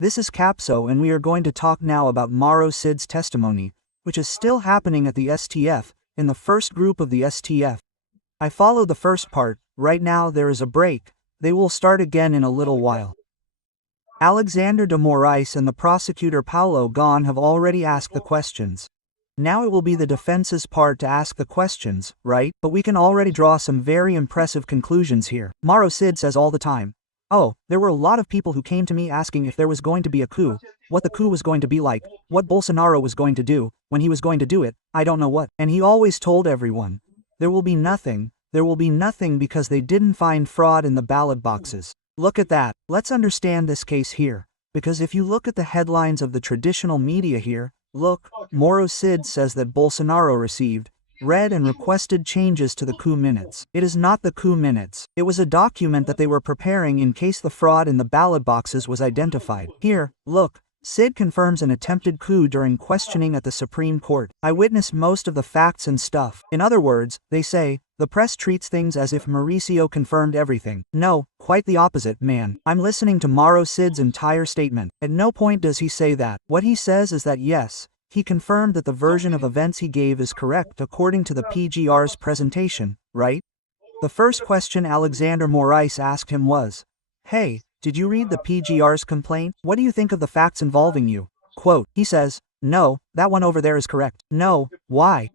This is Capso and we are going to talk now about MAURO CID's testimony, which is still happening at the STF, in the first group of the STF. I followed the first part. Right now there is a break. They will start again in a little while. Alexander de Moraes and the prosecutor Paulo Gon have already asked the questions. Now it will be the defense's part to ask the questions, right? But we can already draw some very impressive conclusions here. MAURO CID says all the time, "Oh, there were a lot of people who came to me asking if there was going to be a coup, what the coup was going to be like, what Bolsonaro was going to do, when he was going to do it, I don't know what." And he always told everyone, there will be nothing because they didn't find fraud in the ballot boxes. Look at that. Let's understand this case here, because if you look at the headlines of the traditional media here, look, MAURO CID says that Bolsonaro received, read and requested changes to the coup minutes. It is not the coup minutes. It was a document that they were preparing in case the fraud in the ballot boxes was identified. Here, look, CID confirms an attempted coup during questioning at the Supreme Court. I witnessed most of the facts and stuff. In other words, they say, the press treats things as if Mauricio confirmed everything. No, quite the opposite, man. I'm listening to MAURO CID's entire statement. At no point does he say that. What he says is that yes, he confirmed that the version of events he gave is correct according to the PGR's presentation, right? The first question Alexander Moraes asked him was, "Hey, did you read the PGR's complaint? What do you think of the facts involving you?" Quote, he says, "No, that one over there is correct." No, why?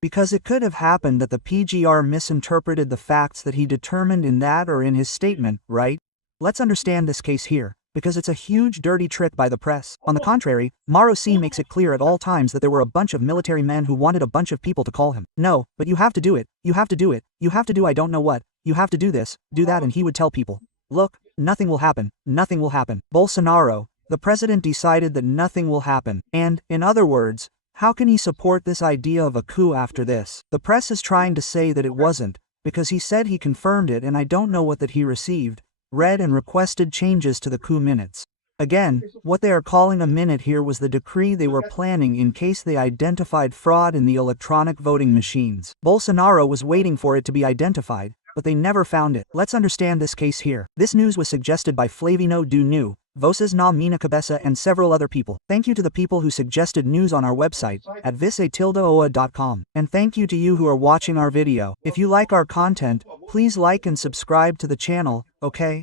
Because it could have happened that the PGR misinterpreted the facts that he determined in that or in his statement, right? Let's understand this case here, because it's a huge dirty trick by the press. On the contrary, MAURO CID makes it clear at all times that there were a bunch of military men who wanted a bunch of people to call him. No, but you have to do it, you have to do it, you have to do I don't know what, you have to do this, do that, and he would tell people, look, nothing will happen, nothing will happen. Bolsonaro, the president, decided that nothing will happen, and, in other words, how can he support this idea of a coup after this? The press is trying to say that it wasn't, because he said he confirmed it and I don't know what that he received, read and requested changes to the coup minutes. Again, what they are calling a minute here was the decree they were planning in case they identified fraud in the electronic voting machines. Bolsonaro was waiting for it to be identified, but they never found it. Let's understand this case here. This news was suggested by Flavino do Nu, Voces na Minha Cabeça and several other people. Thank you to the people who suggested news on our website, at vice-oa.com. And thank you to you who are watching our video. If you like our content, please like and subscribe to the channel, okay?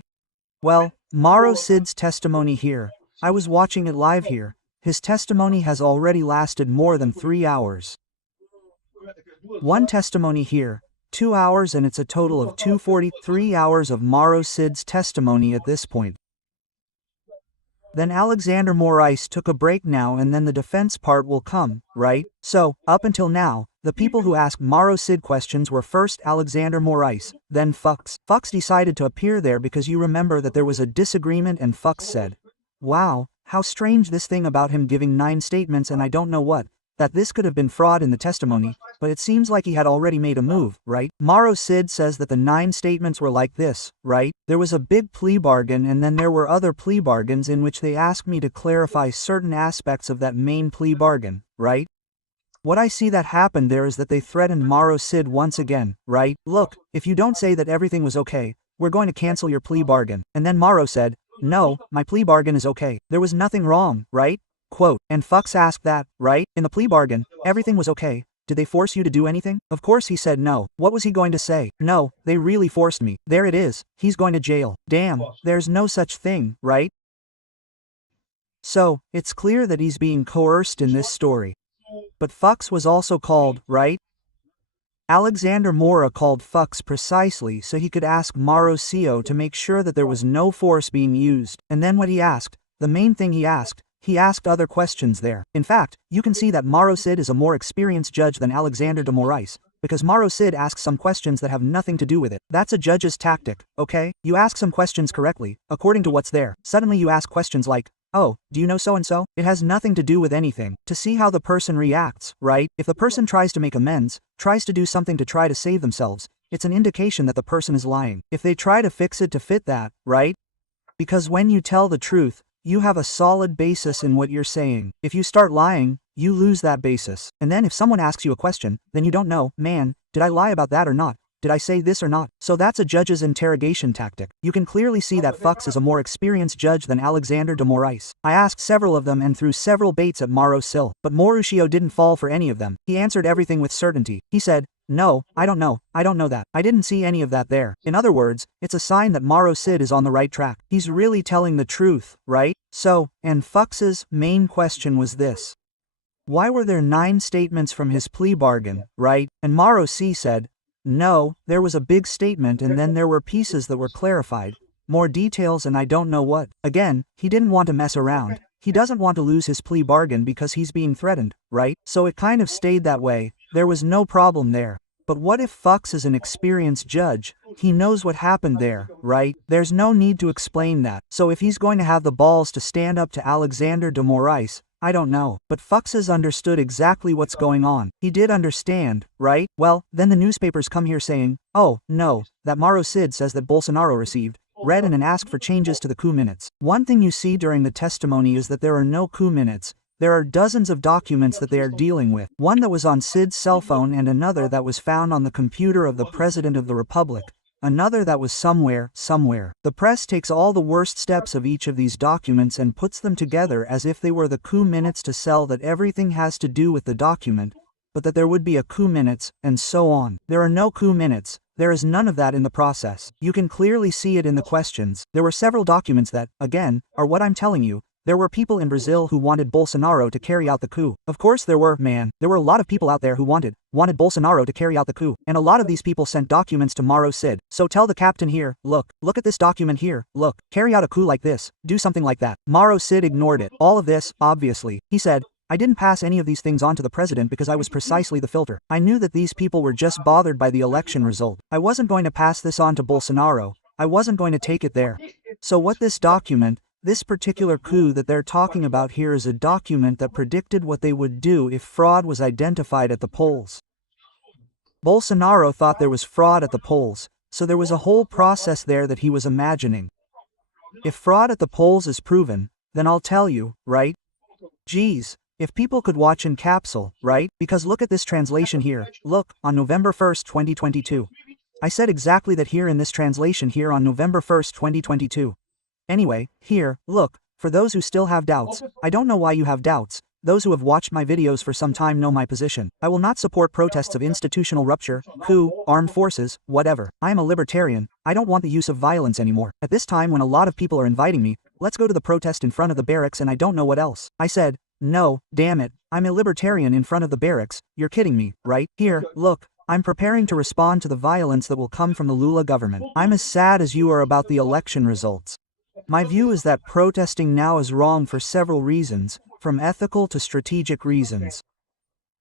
Well, MAURO CID's testimony here. I was watching it live here. His testimony has already lasted more than 3 hours. One testimony here, 2 hours, and it's a total of 243 hours of MAURO CID's testimony at this point. Then Alexander Moraes took a break now and then the defense part will come, right? So, up until now, the people who asked MAURO CID questions were first Alexander Moraes, then Fux. Fux decided to appear there because you remember that there was a disagreement and Fux said, "Wow, how strange this thing about him giving 9 statements and I don't know what, that this could have been fraud in the testimony, but it seems like he had already made a move, right?" MAURO CID says that the 9 statements were like this, right? There was a big plea bargain and then there were other plea bargains in which they asked me to clarify certain aspects of that main plea bargain, right? What I see that happened there is that they threatened MAURO CID once again, right? Look, if you don't say that everything was okay, we're going to cancel your plea bargain. And then MAURO said, no, my plea bargain is okay. There was nothing wrong, right? Quote, and Fux asked that, right? In the plea bargain, everything was okay. Did they force you to do anything? Of course he said no. What was he going to say? No, they really forced me. There it is. He's going to jail. Damn, there's no such thing, right? So, it's clear that he's being coerced in this story. But Fux was also called, right? Alexander Moura called Fux precisely so he could ask MAURO CID to make sure that there was no force being used. And then what he asked, the main thing he asked other questions there. In fact, you can see that MAURO CID is a more experienced judge than Alexander de Moraes, because MAURO CID asks some questions that have nothing to do with it. That's a judge's tactic, okay? You ask some questions correctly, according to what's there. Suddenly you ask questions like, oh, do you know so-and-so? It has nothing to do with anything. To see how the person reacts, right? If the person tries to make amends, tries to do something to try to save themselves, it's an indication that the person is lying. If they try to fix it to fit that, right? Because when you tell the truth, you have a solid basis in what you're saying. If you start lying, you lose that basis. And then if someone asks you a question, then you don't know, man, did I lie about that or not? Did I say this or not? So that's a judge's interrogation tactic. You can clearly see that Fuchs is a more experienced judge than Alexander de Moraes. I asked several of them and threw several baits at Mauro Sil, but Mauricio didn't fall for any of them. He answered everything with certainty. He said, "No, I don't know that. I didn't see any of that there." In other words, it's a sign that Mauro Cid is on the right track. He's really telling the truth, right? So, and Fuchs's main question was this. Why were there 9 statements from his plea bargain, right? And Mauro C said, no, there was a big statement and then there were pieces that were clarified, more details and I don't know what. Again, he didn't want to mess around. He doesn't want to lose his plea bargain because he's being threatened, right? So it kind of stayed that way. There was no problem there. But what if Fuchs is an experienced judge? He knows what happened there, right? There's no need to explain that. So if he's going to have the balls to stand up to Alexander de Moraes, I don't know. But Fuchs has understood exactly what's going on. He did understand, right? Well, then the newspapers come here saying, oh, no, that Mauro Cid says that Bolsonaro received, read and asked for changes to the coup minutes. One thing you see during the testimony is that there are no coup minutes. There are dozens of documents that they are dealing with. One that was on Cid's cell phone and another that was found on the computer of the President of the Republic. Another that was somewhere. The press takes all the worst steps of each of these documents and puts them together as if they were the coup minutes to sell that everything has to do with the document, but that there would be a coup minutes, and so on. There are no coup minutes. There is none of that in the process. You can clearly see it in the questions. There were several documents that, again, are what I'm telling you. There were people in Brazil who wanted Bolsonaro to carry out the coup. Of course there were a lot of people out there who wanted Bolsonaro to carry out the coup. And a lot of these people sent documents to Mauro Cid. So tell the captain here, look at this document here, look, carry out a coup like this, do something like that. Mauro Cid ignored it. All of this, obviously. He said, I didn't pass any of these things on to the president because I was precisely the filter. I knew that these people were just bothered by the election result. I wasn't going to pass this on to Bolsonaro. I wasn't going to take it there. So what this particular coup that they're talking about here is a document that predicted what they would do if fraud was identified at the polls. Bolsonaro thought there was fraud at the polls, so there was a whole process there that he was imagining. If fraud at the polls is proven, then I'll tell you, right? Geez, if people could watch in capsule, right? Because look at this translation here. Look, on November 1st, 2022. I said exactly that here in this translation here on November 1st, 2022. Anyway, here, look, for those who still have doubts, I don't know why you have doubts. Those who have watched my videos for some time know my position. I will not support protests of institutional rupture, coup, armed forces, whatever. I am a libertarian. I don't want the use of violence anymore. At this time when a lot of people are inviting me, let's go to the protest in front of the barracks and I don't know what else. I said, no, damn it, I'm a libertarian in front of the barracks. You're kidding me, right? Here, look. I'm preparing to respond to the violence that will come from the Lula government. I'm as sad as you are about the election results. My view is that protesting now is wrong for several reasons, from ethical to strategic reasons.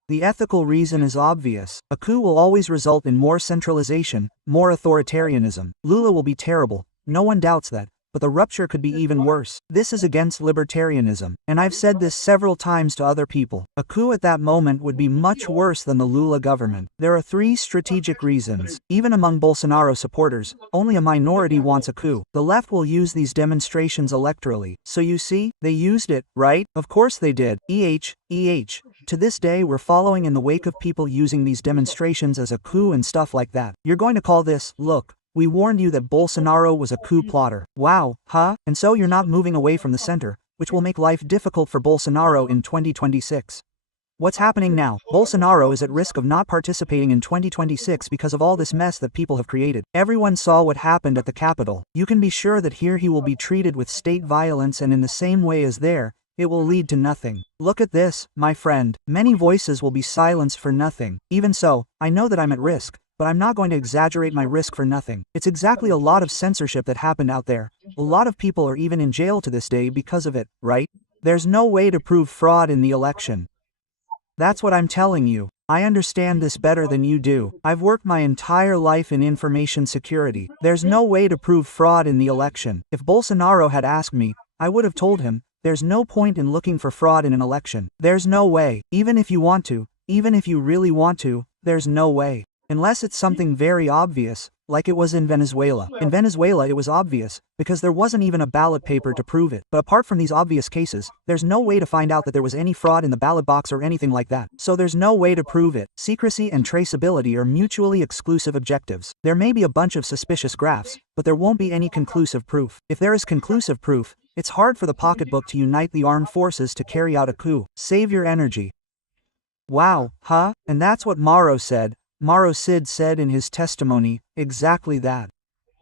The ethical reason is obvious. A coup will always result in more centralization, more authoritarianism. Lula will be terrible, no one doubts that, but the rupture could be even worse. This is against libertarianism, and I've said this several times to other people. A coup at that moment would be much worse than the Lula government. There are 3 strategic reasons. Even among Bolsonaro supporters, only a minority wants a coup. The left will use these demonstrations electorally. So you see, they used it, right? Of course they did. To this day we're following in the wake of people using these demonstrations as a coup and stuff like that. You're going to call this, look, we warned you that Bolsonaro was a coup plotter. Wow, huh? And so you're not moving away from the center, which will make life difficult for Bolsonaro in 2026. What's happening now? Bolsonaro is at risk of not participating in 2026 because of all this mess that people have created. Everyone saw what happened at the Capitol. You can be sure that here he will be treated with state violence and in the same way as there, it will lead to nothing. Look at this, my friend. Many voices will be silenced for nothing. Even so, I know that I'm at risk. But I'm not going to exaggerate my risk for nothing. It's exactly a lot of censorship that happened out there. A lot of people are even in jail to this day because of it, right? There's no way to prove fraud in the election. That's what I'm telling you. I understand this better than you do. I've worked my entire life in information security. There's no way to prove fraud in the election. If Bolsonaro had asked me, I would have told him, there's no point in looking for fraud in an election. There's no way. Even if you want to, even if you really want to, there's no way. Unless it's something very obvious, like it was in Venezuela. In Venezuela it was obvious, because there wasn't even a ballot paper to prove it. But apart from these obvious cases, there's no way to find out that there was any fraud in the ballot box or anything like that. So there's no way to prove it. Secrecy and traceability are mutually exclusive objectives. There may be a bunch of suspicious graphs, but there won't be any conclusive proof. If there is conclusive proof, it's hard for the pocketbook to unite the armed forces to carry out a coup. Save your energy. Wow, huh? And that's what MAURO said. MAURO CID said in his testimony, exactly that.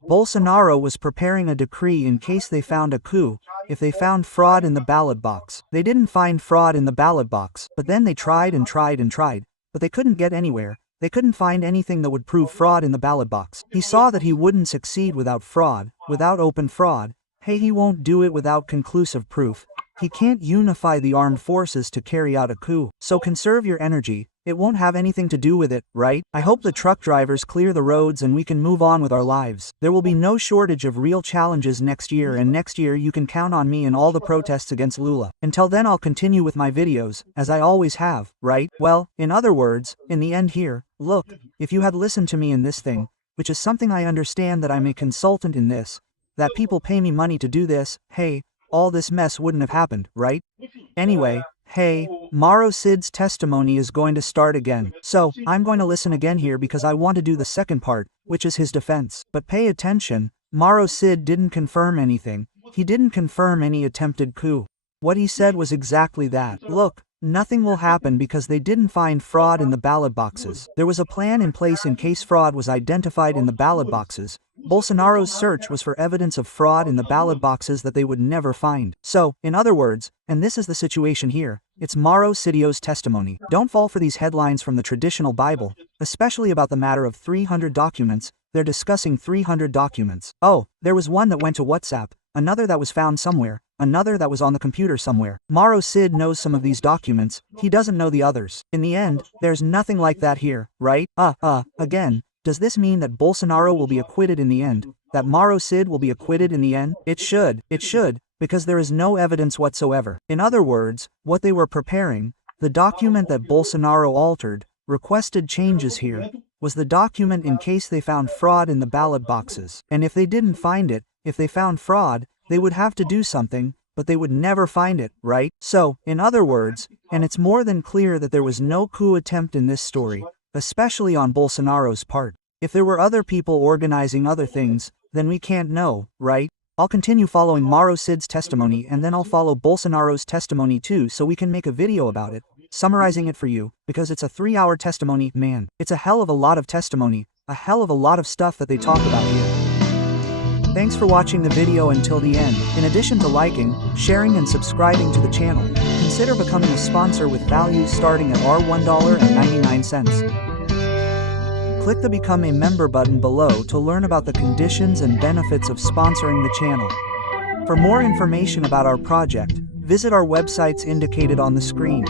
Bolsonaro was preparing a decree in case they found a coup, if they found fraud in the ballot box. They didn't find fraud in the ballot box, but then they tried and tried and tried, but they couldn't get anywhere. They couldn't find anything that would prove fraud in the ballot box. He saw that he wouldn't succeed without fraud, without open fraud. Hey, he won't do it without conclusive proof. He can't unify the armed forces to carry out a coup. So conserve your energy. It won't have anything to do with it, right? I hope the truck drivers clear the roads and we can move on with our lives. There will be no shortage of real challenges next year, and next year you can count on me in all the protests against Lula. Until then I'll continue with my videos, as I always have, right? Well, in other words, in the end here, look, if you had listened to me in this thing, which is something I understand that I'm a consultant in this, that people pay me money to do this, hey, all this mess wouldn't have happened, right? Anyway, hey, MAURO CID's testimony is going to start again. So, I'm going to listen again here because I want to do the second part, which is his defense. But pay attention, MAURO CID didn't confirm anything. He didn't confirm any attempted coup. What he said was exactly that. Look, nothing will happen because they didn't find fraud in the ballot boxes. There was a plan in place in case fraud was identified in the ballot boxes. Bolsonaro's search was for evidence of fraud in the ballot boxes that they would never find. So, in other words, and this is the situation here, it's MAURO CID's testimony. Don't fall for these headlines from the traditional Bible, especially about the matter of 300 documents. They're discussing 300 documents. Oh, there was one that went to WhatsApp, another that was found somewhere, another that was on the computer somewhere. MAURO CID knows some of these documents, he doesn't know the others. In the end, there's nothing like that here, right? Again. Does this mean that Bolsonaro will be acquitted in the end? That MAURO CID will be acquitted in the end? It should, because there is no evidence whatsoever. In other words, what they were preparing, the document that Bolsonaro altered, requested changes here, was the document in case they found fraud in the ballot boxes. And if they didn't find it, if they found fraud, they would have to do something, but they would never find it, right? So, in other words, and it's more than clear that there was no coup attempt in this story, especially on Bolsonaro's part. If there were other people organizing other things, then we can't know, right? I'll continue following MAURO CID's testimony, and then I'll follow Bolsonaro's testimony too, so we can make a video about it, summarizing it for you, because it's a 3-hour testimony. Man, it's a hell of a lot of testimony, a hell of a lot of stuff that they talk about here. Thanks for watching the video until the end. In addition to liking, sharing and subscribing to the channel, consider becoming a sponsor with values starting at $1.99. Click the Become a Member button below to learn about the conditions and benefits of sponsoring the channel. For more information about our project, visit our websites indicated on the screen.